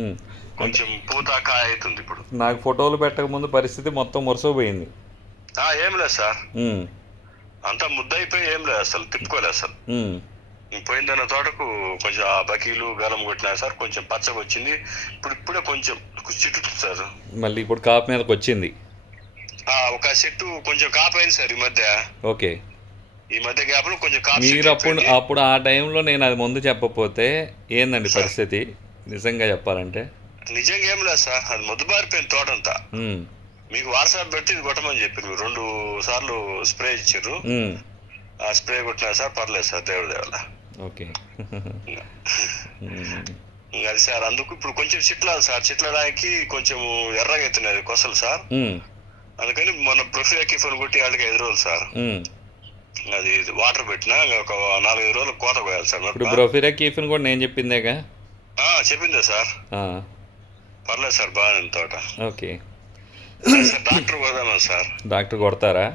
ఉమ్. అంటే కొంచెం పూత కాయ అవుతుంది ఇప్పుడు. నాకు ఫోటోలు పెట్టక ముందు పరిస్థితి మొత్తం మురసపోయింది. ఏం లేదు సార్, ఉమ్. అంతా ముద్దయిపోయి ఏం లేదు, అసలు తిప్పుకోలేదు అసలు. ఉమ్. పోయిందన్న తోటకు కొంచెం ఆ బకీలు గలం కొట్టినా సార్, కొంచెం పచ్చగా వచ్చింది. ఇప్పుడే కొంచెం చిట్టుతుంది సార్. మళ్ళీ ఇప్పుడు కాపు మీదకి వచ్చింది. ఒక చెట్టు కొంచెం కాపైంది సార్ ఈ మధ్య. ఓకే. ఈ మధ్య గ్యాప్ లో కొంచెం కాపు మీరు చెట్టు అప్పుడు అయిపోయింది. అప్పుడు ఆ టైంలో నేను అది ముందు చెప్పకపోతే ఏందండి సార్ పరిస్థితి నిజంగా చెప్పాలంటే? నిజంగా ఏం లేదు సార్, అది మొద్దుబారిపోయింది తోటంతా. ఉమ్. మీకు వాట్సాప్ పెడితే ఇది కొట్టమని చెప్పారు, మీరు 2 సార్లు స్ప్రే ఇచ్చారు. ఉమ్. ఆ స్ప్రే కొట్టినా సార్, పర్లేదు సార్, దేవుడి దేవల. ఓకే. ఉమ్. అది సార్, అందుకు ఇప్పుడు కొంచెం చిట్లాదు సార్, చిట్లడానికి కొంచెం ఎర్రగా అవుతున్నాయి కొసలు సార్. ఉమ్. అందుకని మన ప్రొఫియాకి ఫోన్ కొట్టి వాళ్ళకి 5 రోజులు సార్. ఉమ్. అది వాటర్ పెట్టినా ఒక 4-5 రోజులు కోత కోయాలి సార్. ఇప్పుడు బ్రోఫిరా కీఫిన్ కూడా నేను చెప్పిందేగా? చెప్పిందే సార్. ఆ. పర్లేదు సార్, బాగానే తోట. ఓకే. సార్ డాక్టర్ కొడదామా సార్? డాక్టర్ కొడతారా?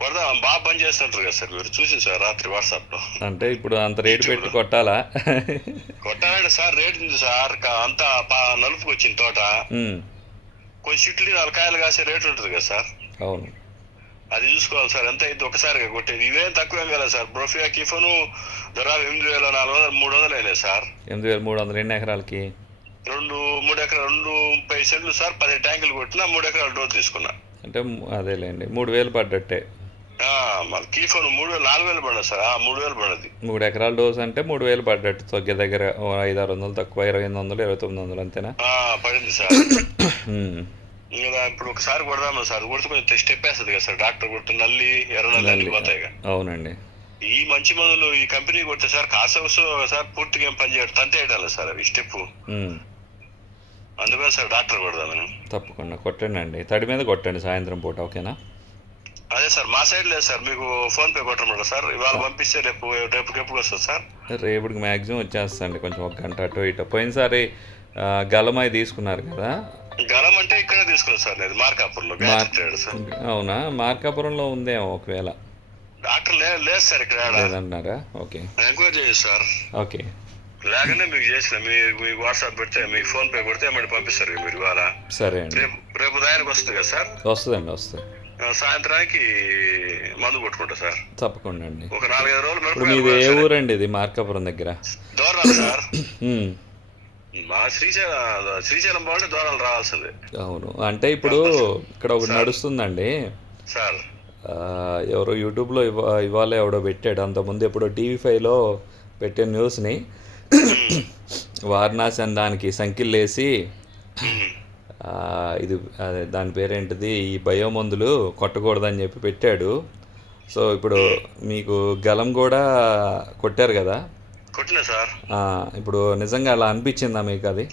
కొడదాం, బాగా పని చేస్తుంటారు కదా సార్, మీరు చూసి సార్ రాత్రి వాట్సాప్ లో. అంటే ఇప్పుడు అంత రేటు పెట్టి కొట్టాలా? కొట్టాలంటే సార్ రేట్ ఉంది సార్, అంతా నలుపుకి వచ్చింది తోట. ఉమ్. కొన్ని చెట్లు 4 కాయలు కాసే రేట్ ఉంటుంది కదా సార్. అవును. అది చూసుకోవాలి సార్, ఎంత అయింది ఒకసారిగా కొట్టేది. ఇవేం తక్కువేం కదా సార్, బ్రోఫియా కిఫోను దాదాపు 8,400-300 అయినాయి సార్. 8,300 ఎన్ని ఎకరాలకి? 3 ఎకరాలు, 30 సెంట్లు సార్, 10 ట్యాంకులు కొట్టినా 3 ఎకరాల డోర్ తీసుకున్నా. అంటే అదేలేండి 3,000 పడ్డట్టే. మళ్ళీ కీఫోను 4,000 పడినా సార్. 3,000 పడినది. 3 ఎకరాల డోస్ అంటే 3,000 పడ్డట్టు. తొగ్గే దగ్గర 500-600 తక్కువ, 2,800, 2,900 అంతేనా? పడింది సార్. ఉమ్. ఇంకా ఇప్పుడు ఒకసారి కొడదామా సార్, కొడితే కొంచెం స్టెప్ వేస్తుంది కదా సార్. డాక్టర్ కొడితే నల్లి ఎర్ర నల్లి అన్ని పోతాయి కదా. అవునండి. ఈ మంచి మందులు ఈ కంపెనీ కొడితే సార్ కాసవసు సార్ పూర్తిగా ఏం పని చేయడు, తంతే వేయడాలి సార్ అవి స్టెప్. అందుకని సార్ డాక్టర్ కొడదామని. తప్పకుండా కొట్టండి అండి, తడి మీద కొట్టండి సాయంత్రం పూట. ఓకేనా? అదే సార్, మా సైడ్ లేదు సార్, మీకు ఫోన్ పే కొట్టమంటారా సార్? ఇవాళ పంపిస్తే రేపుకి ఎప్పుడు వస్తుంది సార్? రేపటికి మ్యాక్సిమం వచ్చేస్తండి, కొంచెం 1 గంట అటు ఇటు. పోయినసారి గలమాయి తీసుకున్నారు కదా? గలం అంటే ఇక్కడే తీసుకున్నాను సార్, నేను మార్కాపురంలో. అవునా? మార్కాపురంలో ఉందేమో ఒకవేళ. డాక్టర్ లేదు సార్ ఇక్కడ. లేదన్నారా? ఓకే. ఎంక్వైరీ చేయొచ్చు సార్. ఓకే. లేకనే మీకు చేసిన, మీకు వాట్సాప్ పెడితే, మీకు ఫోన్ పే కొడితే ఏమంటే పంపిస్తారు మీరు ఇవాళ. సరే అండి. రేపు ఉదయానికి వస్తుంది కదా సార్? వస్తుందండి, వస్తుంది. సాయంత్రానికి మందు కొట్టుకుంటా సార్. తప్పకుండా అండి. ఒక 4-5 రోజులు. ఇప్పుడు మీది ఏ ఊరండి? ఇది మార్కాపురం దగ్గర దూరాలు సార్. మా శ్రీశైలం బాగుంటే దూరాలు రావాల్సిందే. అవును. అంటే ఇప్పుడు ఇక్కడ ఒకటి నడుస్తుందండి సార్. ఎవరో యూట్యూబ్లో ఇవాళ ఎవడో పెట్టాడు, అంతకుముందు ఎప్పుడో TV5లో పెట్టే న్యూస్ని. వారణాసి అని దానికి సంఖ్యలేసి ఇది అదే దాని పేరేంటిది, ఈ బయోమందులు కొట్టకూడదని చెప్పి పెట్టాడు. సో ఇప్పుడు మీకు గలం కూడా కొట్టారు కదా? కొట్టినా సార్. ఇప్పుడు నిజంగా అలా అనిపించిందా మీకు? అది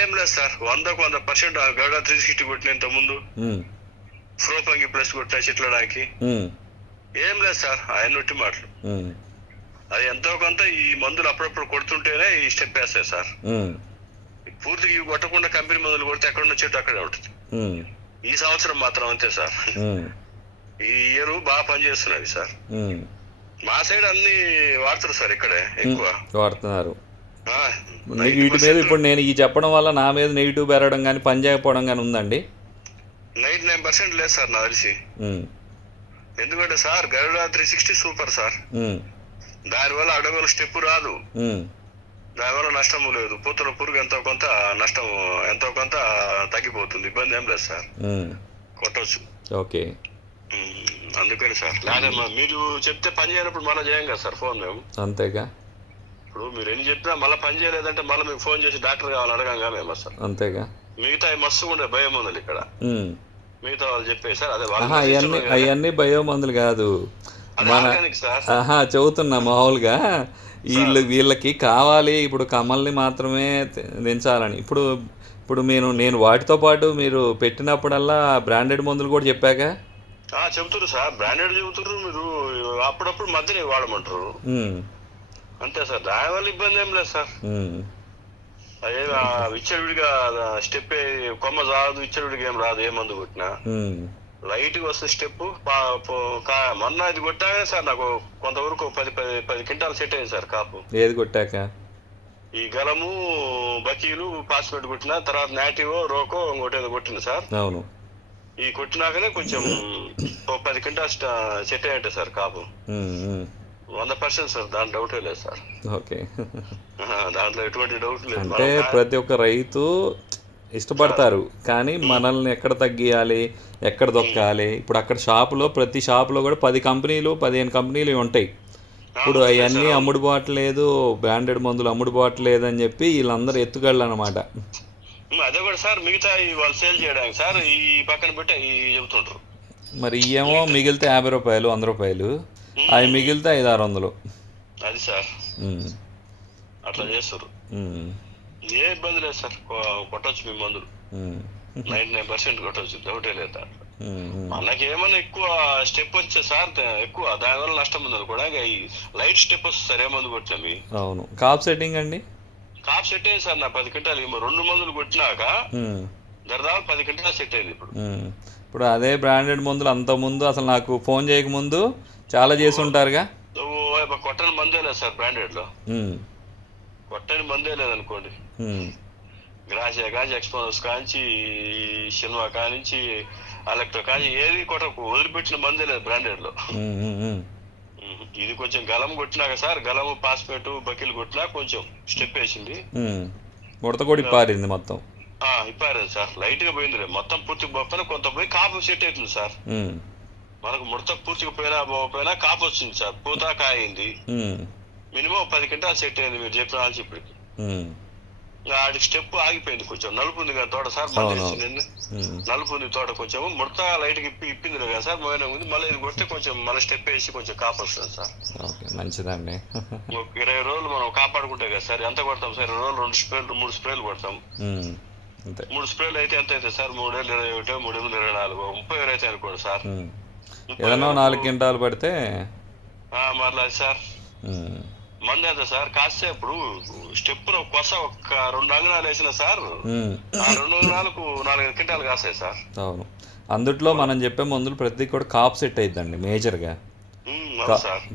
ఏం లేదు సార్, 100% గౌడ 360 కొట్టినంత ముందు ఫ్రోపంగి ప్లస్ కొట్టిన చెట్లడానికి ఏం లేదు సార్. ఆయన ఒట్టి మాటలు. అది ఎంతో కొంత ఈ మందులు అప్పుడప్పుడు కొడుతుంటేనే ఈ స్టెప్ వేస్తాయి సార్. పూర్తిగా ఇవి కొట్టకుండా కంపెనీ మందులు కొడితే ఎక్కడున్న చెట్టు అక్కడే ఉంటుంది. ఈ సంవత్సరం మాత్రం అంతే సార్. ఈ ఇయర్ బాగా పనిచేస్తున్నది సార్. మా సైడ్ అన్ని వాడుతారు సార్, ఇక్కడే ఎక్కువ వాడుతున్నారు. వీటి మీద ఇప్పుడు నేను ఈ చెప్పడం వల్ల నా మీద నెగిటివ్ పెరగడం కానీ పని చేయకపోవడం కానీ ఉందండి? 99% లేదు సార్ నా తెలిసి. ఎందుకంటే సార్ గరుడ 360 సూపర్ సార్. దానివల్ల అడవుల స్టెప్ రాదు, దానివల్ల నష్టము లేదు. పూతల పురుగు ఎంతో కొంత నష్టం, ఎంతో కొంత తగ్గిపోతుంది. ఇబ్బంది ఏం లేదు సార్, కొట్టవచ్చు. ఓకే. అందుకని సార్, లేదా మీరు చెప్తే పని చేయనప్పుడు మళ్ళీ చేయం కదా సార్ ఫోన్ మేము. అంతేగా. ఇప్పుడు మీరు ఎన్ని చెప్పినా మళ్ళీ పని చేయలేదంటే మళ్ళీ మీకు ఫోన్ చేసి డాక్టర్ కావాలి అడగంగా మేము సార్. అంతేగా. మిగతా మస్తు ఉండే బయోమందులు ఇక్కడ, మిగతా వాళ్ళు చెప్పేసి సార్. అదే అవన్నీ బయోమందులు కాదు, చెబుతున్నా మామూలుగా. వీళ్ళకి కావాలి ఇప్పుడు కమల్ని మాత్రమే దించాలని. ఇప్పుడు నేను వాటితో పాటు మీరు పెట్టినప్పుడల్లా బ్రాండెడ్ మందులు కూడా చెప్పాక చెబుతారు సార్. బ్రాండెడ్ చెబుతారు, మీరు అప్పుడప్పుడు మధ్యనే వాడమంటారు అంతే సార్. దానివల్ల ఇబ్బంది ఏం లేదు సార్. అదే విచ్చలవిడిగా స్టెప్ కొమ్మ రాదు, విచ్చలవిడిగా ఏం రాదు. ఏ మందు కొట్టినా లైట్ గా వస్తుంది స్టెప్. మొన్న ఇది కొట్టాక సార్ నాకు కొంతవరకు 10 క్వింటాలు సెట్ అయింది సార్ కాపు. ఏది కొట్టాక? ఈ గలము, బకీలు, పాస్పోర్ట్ కొట్టిన తర్వాత నాటివో రోకో ఇంకోటి ఏదో కొట్టింది సార్. అవును. ఈ కొట్టినాకనే కొంచెం 10 క్వింటాల్ సెట్ అయ్యంటే సార్ కాపు. 100% సార్, దాంట్లో డౌటే లేదు సార్. ఓకే. దాంట్లో ఎటువంటి డౌట్ లేదు. అంటే ప్రతి ఒక్క రైతు ఇష్టపడతారు, కానీ మనల్ని ఎక్కడ తగ్గియాలి, ఎక్కడ దొక్కాలి. ఇప్పుడు అక్కడ షాపులో, ప్రతి షాపులో కూడా 10 కంపెనీలు 15 కంపెనీలు ఉంటాయి. ఇప్పుడు అవన్నీ అమ్ముడుబాట్లేదు, బ్రాండెడ్ మందులు అమ్ముడుబాట్లేదు అని చెప్పి వీళ్ళందరూ ఎత్తుకెళ్ళి అనమాట. అదే కూడా సార్, మిగతా వాళ్ళు సేల్ చేయడానికి సార్ ఈ పక్కన పెట్టి చెబుతుంటారు. మరి ఏమో మిగిలితే 50 రూపాయలు 100 రూపాయలు, అవి మిగిలితే 500-600. అది సార్ అట్లా చేస్తారు. ఏ ఇబ్బంది లేదు సార్, కొట్టచ్చు మీ మందులు 99% కొట్టవచ్చు, డౌటే లేదు. మనకి ఏమన్నా ఎక్కువ స్టెప్ వచ్చే సార్, ఎక్కువ దానివల్ల నష్టం ఉంది కూడా. ఈ లైట్ స్టెప్ వస్తుంది సార్ ఏ మందు కొట్టినవి. అవును. కాప్ సెట్టింగ్ అండి? కాప్ సెట్ అయ్యింది సార్ నా 10 క్వింటాలు. 2 మందులు కొట్టినాక దాదాపు 10 క్వింటాలు సెట్ అయింది ఇప్పుడు. ఇప్పుడు అదే బ్రాండెడ్ మందులు అంతకుముందు అసలు నాకు ఫోన్ చేయకముందు చాలా చేసి ఉంటారుగా. కొట్టని మందే లేదు సార్ బ్రాండెడ్ లో, కొట్టని మందే లేదనుకోండి. గ్రాసియా కాంచి, ఎక్స్పోనస్ కాంచి, సినిమా కానించి, అలెక్ట్రో కాంచి ఏది కొట్టకు వదిలిపెట్టిన మందే లేదు బ్రాండెడ్ లో. ఇది కొంచెం గలం కొట్టినాక సార్, గలము, పాస్పేట్, బకీలు కొట్టినా కొంచెం స్టెప్ వేసింది. ముడత కూడా ఇప్పారింది మొత్తం. ఇప్పారింది సార్, లైట్ గా పోయింది. మొత్తం పూర్తిగా పోకపోయినా కొంత పోయి కాపు సెట్ అవుతుంది సార్. మనకు ముడత పూర్తిగా పోయినా కాపు వచ్చింది సార్, పూత కాయింది. మినిమం 10 క్వింటాలు సెట్ అయింది మీరు చెప్పిన ఇప్పటికి. ఆడికి స్టెప్ ఆగిపోయింది, కొంచెం నలుపు ఉంది కదా తోట సార్. నలుపు ఉంది తోట, కొంచెం ముడత లైట్ గా ఇప్పింది కదా సార్, మోయిన ఉంది. మళ్ళీ ఇది కొడితే కొంచెం మళ్ళీ స్టెప్ వేసి కొంచెం కాపు వస్తుంది సార్. మంచిదండి. 20 రోజులు మనం కాపాడుకుంటే కదా సార్. ఎంత కొడతాం సార్? 20 రోజులు 2 స్ప్రేలు 3 స్ప్రేలు కొడతాం. 3 స్ప్రేలు అయితే ఎంత అవుతుంది సార్? 3 ఏళ్ళు 21, 3 ఏళ్ళు 24, 30 అయితే అనుకోండి సార్. ఏదన్నా 4 క్వింటాలు పడితే మరలా సార్ మంది ఎంత సార్ కాస్తే. ఇప్పుడు స్టెప్ కొస ఒక 2 అంగనాలు వేసిన సార్, ఆ 2 అంగనాలకు 4-5 క్వింటాలు కాస్తాయి సార్. అవును. అందుట్లో మనం చెప్పే మందులు ప్రతి కూడా కాప్ సెట్ అయిద్దండి మేజర్గా.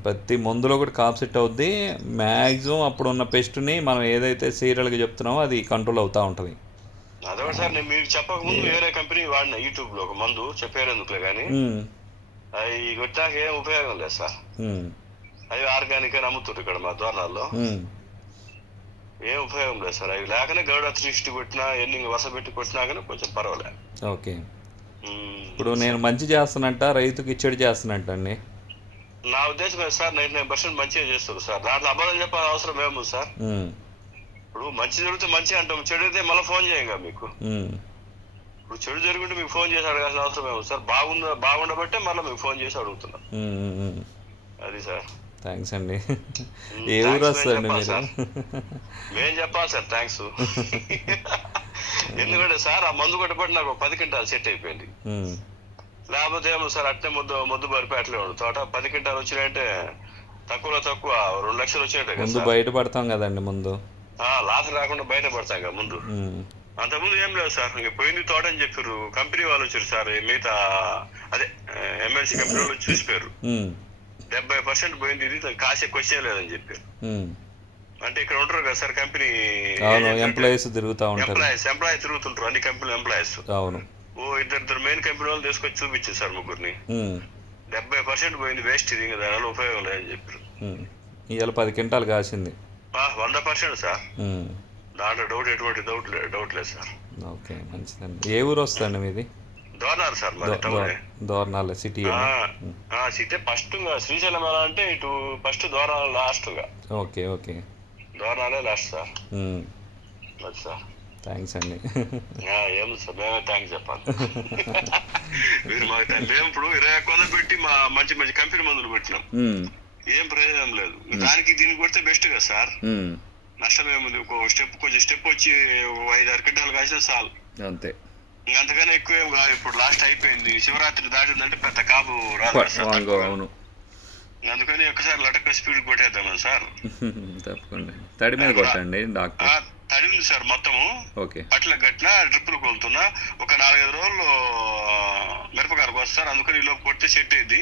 ప్రతి మందులో కూడా కాప్ సెట్ అవుద్ది. మ్యాక్సిమం అప్పుడు ఉన్న పెస్ట్ని మనం ఏదైతే సీరియల్గా చెప్తున్నామో అది కంట్రోల్ అవుతూ ఉంటుంది. అదే సార్, నేను మీకు చెప్పక ముందు వేరే కంపెనీ వాడిన యూట్యూబ్ లో ఒక మందు, చెప్పారు ఎందుకులే కానీ అవి కొట్టాక ఏం ఉపయోగం లేదు సార్. అవి ఆర్గానిక్ అని అమ్ముతారు ఇక్కడ మా దోరణాల్లో. ఏం ఉపయోగం లేదు సార్. అవి లేకనే గౌడ 360 కొట్టినా, ఎన్ని వస పెట్టి కొట్టినా కానీ కొంచెం పర్వాలేదు. ఓకే. ఇప్పుడు నేను మంచి చేస్తానంట, రైతుకి చెడు చేస్తానంట అండి. నా ఉద్దేశం సార్ 99% మంచిగా చేస్తారు సార్. దాంట్లో అబద్ధం చెప్పాల్సిన అవసరం ఏముంది సార్? ఇప్పుడు మంచి జరిగితే మంచి అంటాం, చెడు అయితే మళ్ళీ ఫోన్ చేయంగా మీకు. ఇప్పుడు చెడు జరుగుంటే మీకు ఫోన్ చేసి అడగాల్సిన అవసరం ఏముంది సార్? బాగుండబట్టే మళ్ళీ మీకు ఫోన్ చేసి అడుగుతున్నా. అది సార్. థ్యాంక్స్ అండి. ఏ ఊరు వస్తారండి మీరు? మేం చెప్పాలి సార్ థ్యాంక్స్. ఎందుకంటే సార్ ఆ మందు కొట్టబట్టి నాకు 10 క్వింటాలు సెట్ అయిపోయింది. లేకపోతే ఏమో సార్ అట్నే ముద్దు బరిపేటలే ఉండు తోట. 10 క్వింటాలు వచ్చినాయంటే తక్కువ 2 లక్షలు వచ్చినట్టే కదా. ముందు బయట పడతాం కదండి, ముందు లాస్ రాకుండా బయట పడతాం కదా ముందు. అంతకుముందు ఏం లేదు సార్, ఇంక పోయింది తోట అని చెప్పారు. కంపెనీ వాళ్ళు వచ్చారు సార్, మిగతా అదే MNC కంపెనీ వాళ్ళు చూసిపోయారు. 70% పోయింది, ఇది కాసే క్వశ్చన్ లేదని చెప్పారు. అంటే ఇక్కడ ఉంటారు కదా సార్ కంపెనీ ఎంప్లాయీస్ తిరుగుతూ ఉంటారు. ఎంప్లాయీస్ తిరుగుతుంటారు అన్ని కంపెనీ ఎంప్లాయీస్. అవును. ఇద్దరు మెయిన్ కంపెనీ వాళ్ళు తీసుకొచ్చి చూపించారు సార్ ముగ్గురిని. 70% పోయింది, వేస్ట్ ఇది, దానివల్ల ఉపయోగం లేదని చెప్పారు. ఇవాళ 10 క్వింటాలు కాసింది. 100% సార్, దాంట్లో ఎటువంటి డౌట్ లేదు సార్. ఓకే, మంచిదండి. ఏ ఊరు వస్తుందండి మీది? Dornal sir. Dornal city. City first Srisailam ఎలా అంటే ఇటు ఫస్ట్ దోర్నాల్ లాస్ట్ గా. ఓకే ఓకే, దోర్నాలే లాస్ట్ సార్. అది సార్. థ్యాంక్స్ అండి. ఏం సార్, మేమే థ్యాంక్స్ చెప్పాలి. మీరు మాకు మేము ఇప్పుడు 21 పెట్టి మా మంచి మంచి కంపెనీ మందులు పెట్టినాం, ఏం ప్రయోజనం లేదు. దానికి దీనికి కొడితే బెస్ట్ కదా సార్. నష్టం ఏముంది? కొంచెం స్టెప్ వచ్చి 5-6 క్వింటాలు కాసినా చాలు, అంతే. అంతకన్నా ఎక్కువ ఏం కాదు. ఇప్పుడు లాస్ట్ అయిపోయింది, శివరాత్రి దాటిందంటే పెద్ద కాపు రాదు. అవును. అందుకని ఒకసారి లటక స్పీడ్ కొట్టేద్దాం సార్. తప్పకుండా తడి మీద కొట్టండి డాక్టర్. తడి ఉంది సార్ మొత్తము. పట్ల కట్టినా డ్రిప్పులు కొలుతున్నా. ఒక 4-5 రోజులు మిరపకాయలకు వస్తారు, అందుకని ఈలోపు కొడితే సెట్ అయింది.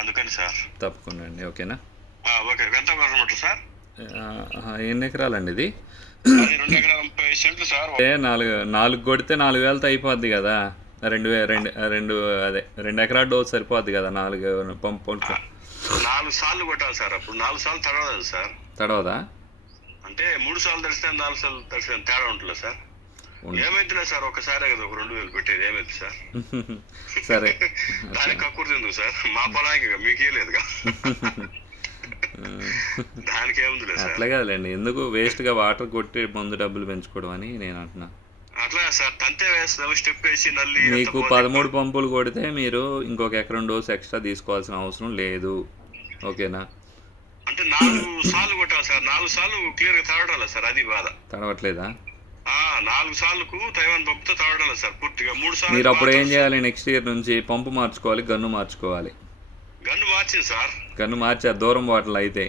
అందుకని సార్. తప్పకుండా అండి. ఓకేనా? ఓకే. ఎంత పడమంటారు సార్? ఎన్ని ఎకరాలండి ఇది? అది 2 ఎకరాల 30 సెంట్లు సార్. ఏ నాలుగు కొడితే 4,000తో అయిపోద్ది కదా. 2 ఎకరాల డోస్ సరిపోద్ది కదా 4 పంపు. 4 సార్లు కొట్టాలి సార్. అప్పుడు 4 సార్లు తడవదు సార్. తడవదా? అంటే 3 సార్లు తడిస్తే 4 సార్లు తడిస్తే తేడా ఉంటుంది సార్. ఏమైతుందా సార్? ఒకసారి కదా ఒక 2,000 పెట్టేది, ఏమైంది సార్? సరే, దానికి కక్కుర్తి ఎందుకు సార్? మా పొలానికి మీకు ఇవ్వలేదుగా, దానికి ఏముంది సార్. అట్లా కదలేండి, ఎందుకు వేస్ట్గా వాటర్ కొట్టి ముందు డబ్బులు పెంచుకోవడం అని నేను అంటున్నా. అట్లా సార్, తంతే వేస్తాము, స్టెప్ వేసి నల్లి. మీకు 13 పంపులు కొడితే మీరు ఇంకొక ఎకరం డోస్ ఎక్స్ట్రా తీసుకోవాల్సిన అవసరం లేదు. ఓకేనా? అంటే 4 సార్లు కొట్టాలి సార్. 4 సార్లు క్లియర్ గా తడవడాలి సార్. అది బాధ. తడవట్లేదా? 4 సార్లకు తైవాన్ పంపుతో తడవడాలి సార్ పూర్తిగా. 3 సార్లు మీరు అప్పుడు ఏం చేయాలి? నెక్స్ట్ ఇయర్ నుంచి పంపు మార్చుకోవాలి, గన్ను మార్చుకోవాలి. గన్ను మార్చింది సార్. గన్ను మార్చారు దూరం బాటలు అయితే.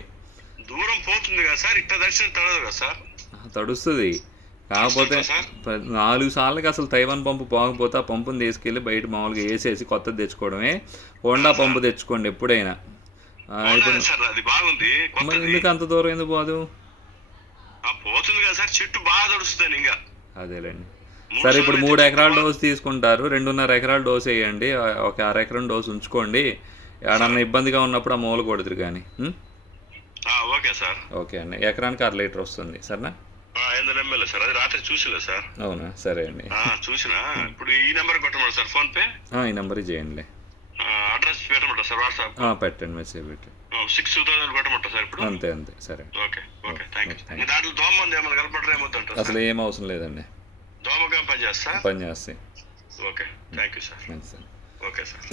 దూరం పోతుంది కదా సార్, ఇట్లా దర్శనం తడదు కదా సార్. తడుస్తుంది, కాకపోతే 4 సార్లకి అసలు తైవాన్ పంపు పోకపోతే ఆ పంపుని తీసుకెళ్ళి బయట మామూలుగా వేసేసి కొత్తది తెచ్చుకోవడమే. హోండా పంపు తెచ్చుకోండి ఎప్పుడైనా. ఇప్పుడు అది బాగుంది. మరి ఎందుకు అంత దూరం ఎందుకు పోదు? పోతుంది కదా సార్, చెట్టు బాగా తడుస్తుంది ఇంకా. అదేలేండి. సరే, ఇప్పుడు 3 ఎకరాల డోస్ తీసుకుంటారు, 2.5 ఎకరాల డోస్ వేయండి, ఒక 1/2 ఎకరం డోస్ ఉంచుకోండి. ఏడన్నా ఇబ్బందిగా ఉన్నప్పుడు ఆ మూల కొడుతురు కానీ. Okay sir. ఓకే అండి, ఎకరానికి 1/2 లీటర్ వస్తుంది. సరేనా? 500 ml సార్. అది రాత్రి చూసిలే సార్. అవునా? సరే అండి, చూసినా. ఇప్పుడు ఈ నెంబర్ కొట్టమంటారు సార్, ఫోన్ పే? ఈ నెంబర్ చేయండి. అడ్రస్ పెట్టమంటారు సార్ వాట్సాప్? పెట్టండి, మెసేజ్ పెట్టి. 6,000 కొట్టమంటారు సార్ ఇప్పుడు? అంతే అంతే. సరే, ఓకే ఓకే, థ్యాంక్ యూ. దాంట్లో దోమ మంది ఏమైనా కలపడరా ఏమవుతుంటారు? అసలు ఏం అవసరం లేదండి, దోమగా పనిచేస్తా. పని చేస్తాయి. Okay, thank you sir. Sir. Okay sir.